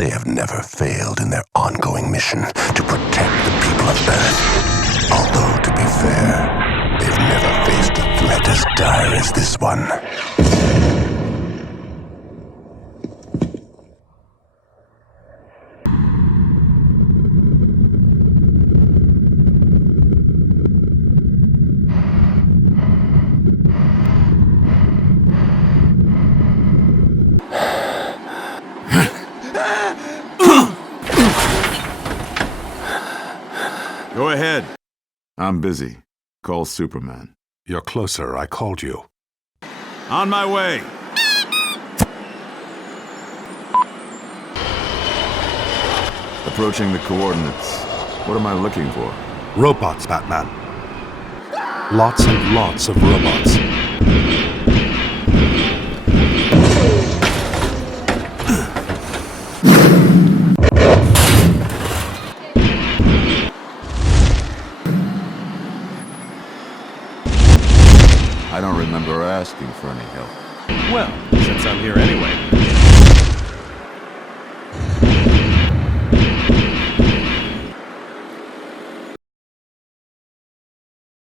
They have never failed in their ongoing mission to protect the people of Earth. Although, to be fair, they've never faced a threat as dire as this one. Go ahead. I'm busy. Call Superman. You're closer. I called you. On my way. Approaching the coordinates. What am I looking for? Robots, Batman. Lots and lots of robots. I don't remember asking for any help. Well, since I'm here anyway,